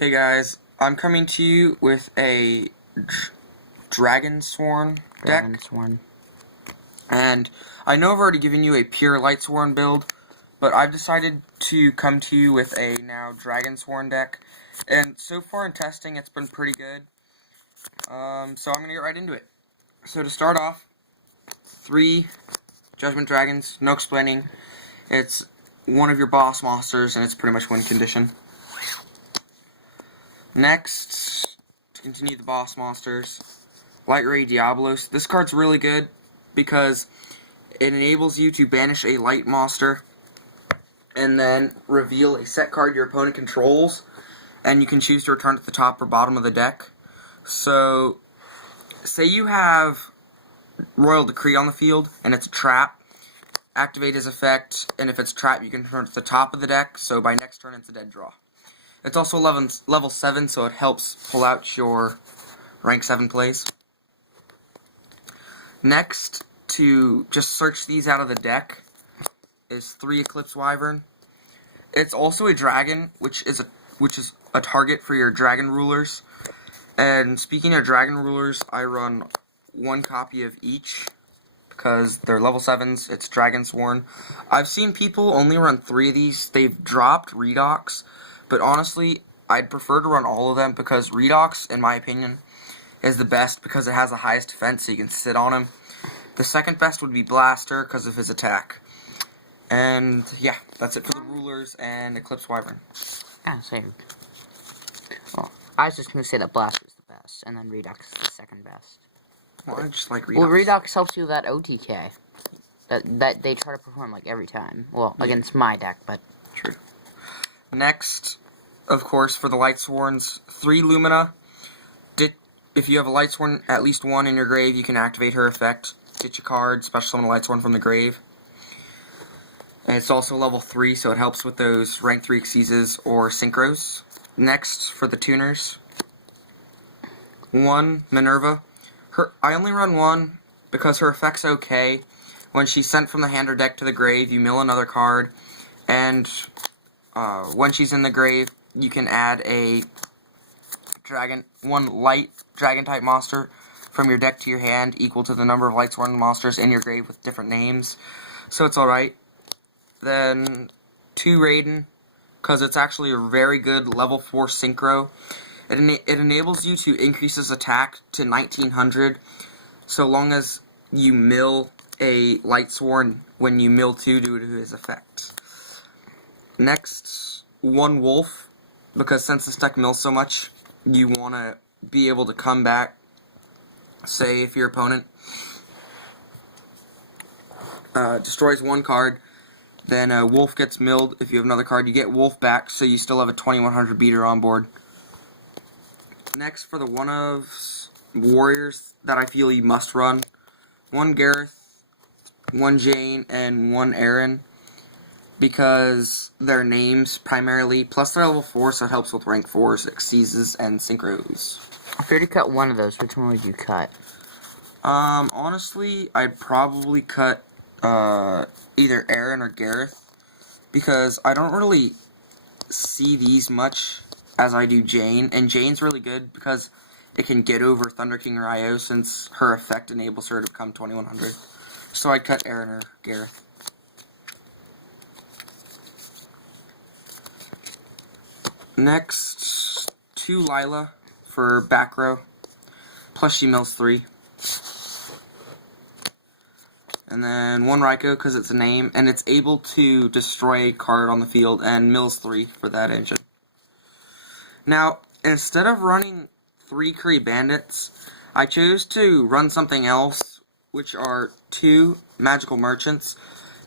Hey guys, I'm coming to you with a Lightsworn deck. Lightsworn. And I know I've already given you a pure Lightsworn build, but I've decided to come to you with a now Dragonsworn deck. And so far in testing, it's been pretty good. So I'm going to get right into it. So to start off, 3 Judgment Dragons, no explaining. It's one of your boss monsters, and it's pretty much win condition. Next, to continue the boss monsters, Light Ray Diablos. This card's really good because it enables you to banish a light monster and then reveal a set card your opponent controls, and you can choose to return it to the top or bottom of the deck. So, say you have Royal Decree on the field and it's a trap, activate his effect, and if it's trapped you can return it to the top of the deck, so by next turn it's a dead draw. It's also level 7, so it helps pull out your rank 7 plays. Next, to just search these out of the deck, is 3 Eclipse Wyvern. It's also a dragon, which is a target for your dragon rulers. And speaking of dragon rulers, I run 1 copy of each because they're level 7s. It's Dragonsworn. I've seen people only run 3 of these. They've dropped Redox. But honestly, I'd prefer to run all of them because Redox, in my opinion, is the best because it has the highest defense, so you can sit on him. The second best would be Blaster because of his attack. And yeah, that's it for the rulers and Eclipse Wyvern. Same. Well, I was just going to say that Blaster is the best, and then Redox is the second best. Well, I just like Redox. Well, Redox helps you with that OTK. That they try to perform, like, every time. Well, yeah. Against my deck, but... True. Next, of course, for the Lightsworns, 3 Lumina. If you have a Lightsworn, at least 1 in your grave, you can activate her effect. Ditch a card, special summon a Lightsworn from the grave. And it's also level 3, so it helps with those rank 3 Xyzes or Synchros. Next, for the tuners, 1 Minerva. I only run 1 because her effect's okay. When she's sent from the hand or deck to the grave, you mill another card, and when she's in the grave, you can add a one light dragon type monster from your deck to your hand, equal to the number of Lightsworn monsters in your grave with different names. So it's alright. Then 2 Raiden, because it's actually a very good level 4 synchro. It enables you to increase his attack to 1900, so long as you mill a Lightsworn when you mill 2 due to his effect. Next, 1 Wolf, because since this deck mills so much, you want to be able to come back. Say if your opponent destroys 1 card, then Wolf gets milled. If you have another card, you get Wolf back, so you still have a 2100 beater on board. Next, for the one of warriors that I feel you must run, 1 Gareth, 1 Jane, and 1 Aaron, because their names primarily, plus they're level 4, so it helps with rank 4s, Xyzes, and Synchros. If you were to cut one of those, which one would you cut? Honestly, I'd probably cut either Aaron or Gareth, because I don't really see these much as I do Jane, and Jane's really good because it can get over Thunder King or IO since her effect enables her to become 2100. So I'd cut Aaron or Gareth. Next, 2 Lila for back row, plus she mills 3. And then 1 Raikou because it's a name, and it's able to destroy a card on the field, and mills 3 for that engine. Now, instead of running 3 Curry Bandits, I chose to run something else, which are 2 Magical Merchants,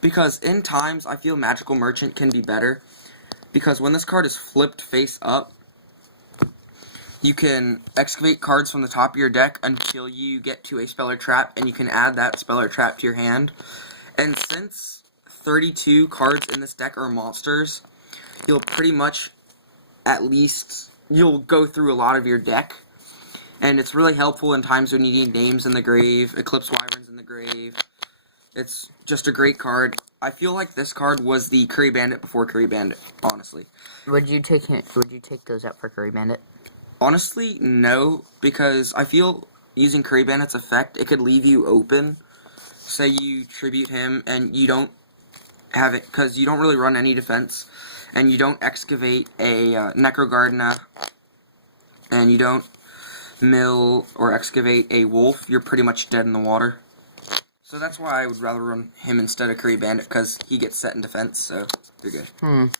because in times I feel Magical Merchant can be better, because when this card is flipped face up, you can excavate cards from the top of your deck until you get to a spell or trap, and you can add that spell or trap to your hand. And since 32 cards in this deck are monsters, you'll pretty much, at least, you'll go through a lot of your deck. And it's really helpful in times when you need names in the grave, Eclipse Wyverns in the grave. It's just a great card. I feel like this card was the Curry Bandit before Curry Bandit, honestly. Would you take those out for Curry Bandit? Honestly, no, because I feel using Curry Bandit's effect, it could leave you open. Say you tribute him and you don't have it, because you don't really run any defense, and you don't excavate a Necrogardna, and you don't mill or excavate a wolf, you're pretty much dead in the water. So that's why I would rather run him instead of Curry Bandit, because he gets set in defense, so you're good.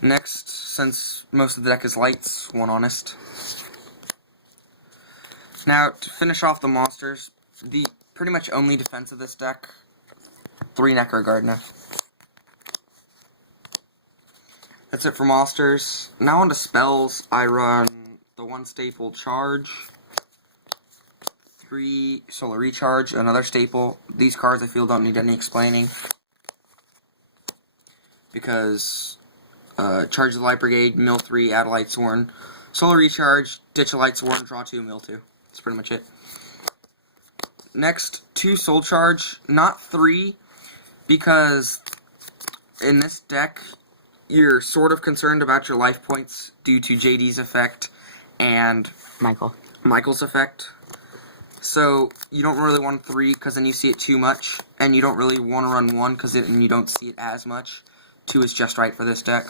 Next, since most of the deck is lights, one honest. Now, to finish off the monsters, the pretty much only defense of this deck, 3 Necrogardna. That's it for monsters. Now on to spells, I run the 1 staple charge, 3 solar recharge, another staple. These cards I feel don't need any explaining, because charge the Light Brigade, mill 3, add a Lightsworn, solar recharge, ditch a Lightsworn, draw 2, mill 2. That's pretty much it. Next, 2 soul charge, not 3, because in this deck, you're sort of concerned about your life points due to JD's effect and Michael's effect. So you don't really want 3 because then you see it too much, and you don't really want to run 1 because you don't see it as much. 2 is just right for this deck.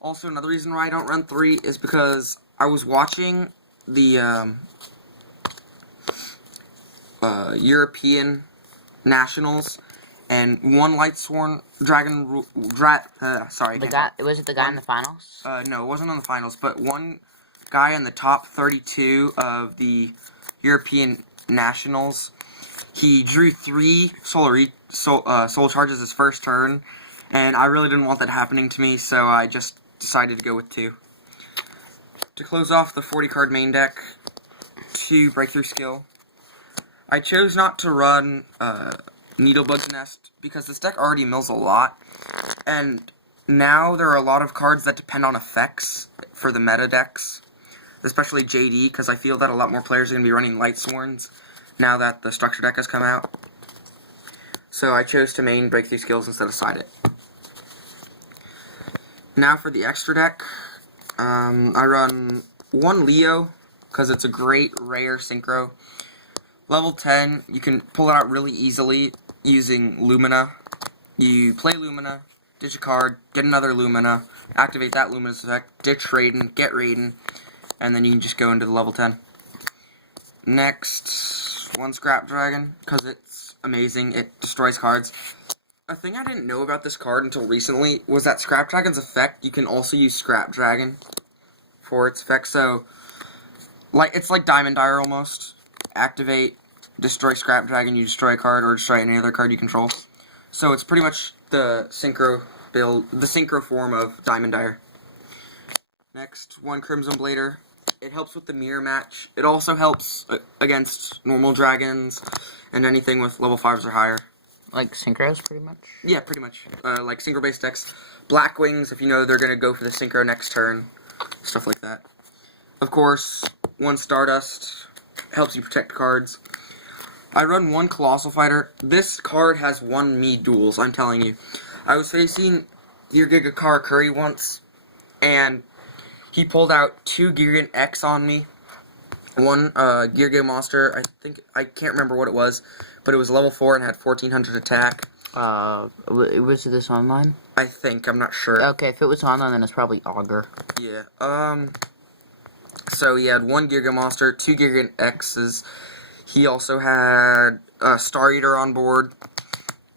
Also, another reason why I don't run 3 is because I was watching the European Nationals, and one Lightsworn Dragon, sorry. Was it the guy in the finals? No, it wasn't on the finals, but one guy in the top 32 of the European Nationals, he drew 3 soul charges his first turn, and I really didn't want that happening to me, so I just decided to go with 2. To close off the 40 card main deck, 2 Breakthrough Skill. I chose not to run Needlebug's Nest because this deck already mills a lot, and now there are a lot of cards that depend on effects for the meta decks, especially JD, because I feel that a lot more players are going to be running Lightsworns now that the structure deck has come out. So I chose to main Breakthrough Skills instead of side it. Now for the extra deck, I run 1 Leo because it's a great rare synchro. Level 10, you can pull it out really easily using Lumina. You play Lumina, ditch a card, get another Lumina, activate that Lumina's effect, ditch Raiden, get Raiden, and then you can just go into the level 10. Next, 1 Scrap Dragon, because it's amazing, it destroys cards. A thing I didn't know about this card until recently was that Scrap Dragon's effect, you can also use Scrap Dragon for its effect, so it's like Diamond Dire almost. Activate, destroy Scrap Dragon, you destroy a card, or destroy any other card you control. So it's pretty much the synchro build, the synchro form of Diamond Dire. Next, 1 Crimson Blader. It helps with the mirror match. It also helps against normal dragons and anything with level 5s or higher. Like synchros, pretty much? Yeah, pretty much. Like synchro-based decks. Black Wings, if you know they're going to go for the synchro next turn. Stuff like that. Of course, 1 Stardust. Helps you protect cards. I run 1 Colossal Fighter. This card has won me duels, I'm telling you. I was facing Gear Giga Curry once, and he pulled out 2 Gigan X on me. 1 Gear Giga Monster, I can't remember what it was, but it was level 4 and had 1400 attack. Was this online? I think, I'm not sure. Okay, if it was online, then it's probably Augur. Yeah, so he had 1 Giga Monster, 2 Giga X's. He also had Star Eater on board,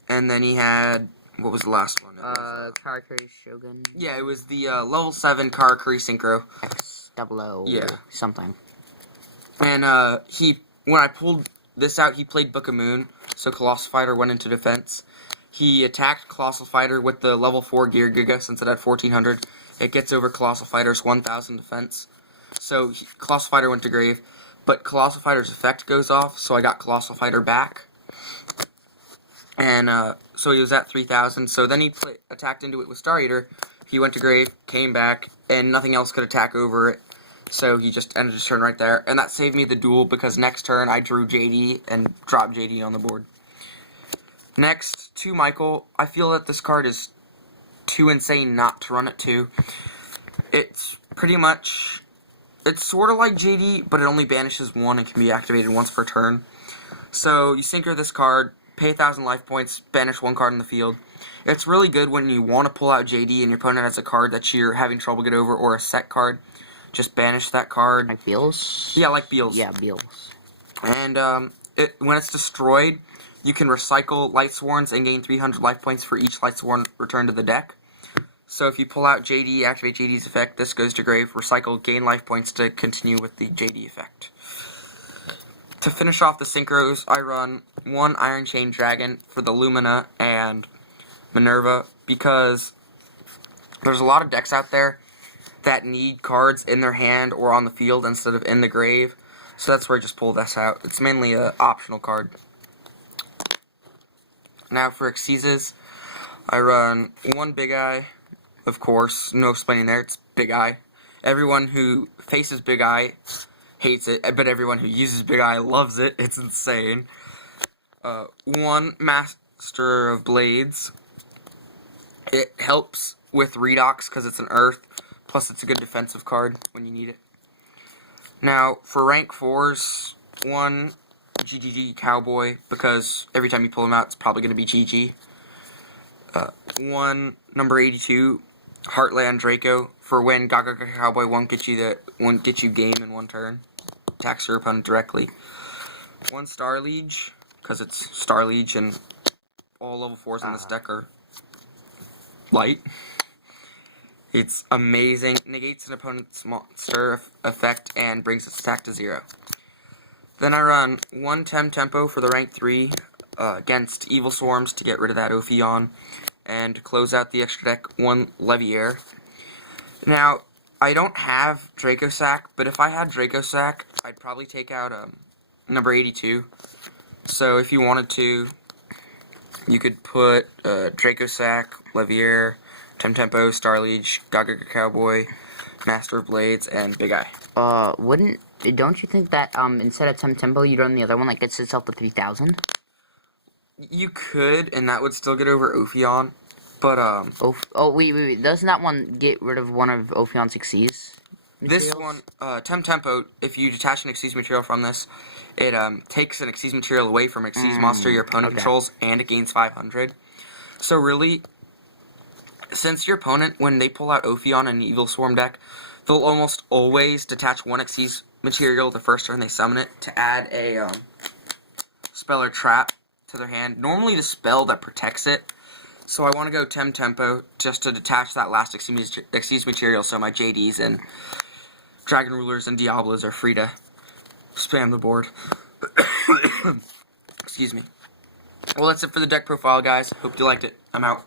and then he had, what was the last one? Karakuri Shogun. Yeah, it was the level 7 Karakuri Synchro. X00. Yeah. Something. And when I pulled this out, he played Book of Moon, so Colossal Fighter went into defense. He attacked Colossal Fighter with the level 4 Gear Giga since it had 1400. It gets over Colossal Fighter's 1000 defense. So Colossal Fighter went to grave, but Colossal Fighter's effect goes off, so I got Colossal Fighter back. And so he was at 3000, so then he attacked into it with Star Eater. He went to grave, came back, and nothing else could attack over it. So he just ended his turn right there, and that saved me the duel because next turn I drew JD and dropped JD on the board. Next, to Michael. I feel that this card is too insane not to run it to. It's pretty much... It's sort of like JD, but it only banishes one and can be activated once per turn. So, you synchro this card, pay 1,000 life points, banish one card in the field. It's really good when you want to pull out JD and your opponent has a card that you're having trouble get over, or a set card. Just banish that card. Like Beals? Yeah, like Beals. Yeah, Beals. And when it's destroyed, you can recycle Lightsworns and gain 300 life points for each Lightsworn returned to the deck. So if you pull out JD, activate JD's effect, this goes to grave, recycle, gain life points to continue with the JD effect. To finish off the synchros, I run one Iron Chain Dragon for the Lumina and Minerva, because there's a lot of decks out there that need cards in their hand or on the field instead of in the grave. So that's where I just pull this out. It's mainly an optional card. Now for Xyzes, I run one Big Eye. Of course, no explaining there, it's Big Eye. Everyone who faces Big Eye hates it, but everyone who uses Big Eye loves it. It's insane. One Master of Blades. It helps with Redox because it's an Earth, plus it's a good defensive card when you need it. Now, for rank 4s, one GGG Cowboy, because every time you pull him out, it's probably going to be GG. One number 82, Heartland Draco, for when Gaga Cowboy won't get you game in one turn. Attacks your opponent directly. One Star Liege, because it's Star Liege and all level 4s in this deck are light. It's amazing. Negates an opponent's monster effect and brings its attack to 0. Then I run one Tempo for the rank 3 against Evil Swarms to get rid of that Ophion, and to close out the extra deck, one Leviair. Now, I don't have Dracosack, but if I had Dracosack, I'd probably take out number 82. So if you wanted to, you could put Dracosack, Leviair, Tempo, Star Liege, Gaga Cowboy, Master of Blades, and Big Eye. Don't you think that instead of Tempo, you'd run the other one that gets itself to 3,000? You could, and that would still get over Ophion, but wait. Doesn't that one get rid of one of Ophion's Xyz materials? This one, Tempo, if you detach an Xyz material from this, it takes an Xyz material away from Xyz monster your opponent controls, and it gains 500. So really, since your opponent, when they pull out Ophion in an Evil Swarm deck, they'll almost always detach one Xyz material the first turn they summon it to add a spell or trap to their hand. Normally the spell that protects it. So I want to go Tempo just to detach that last Xyz material, so my JDs and Dragon Rulers and Diablos are free to spam the board. Excuse me. Well, that's it for the deck profile, guys. Hope you liked it. I'm out.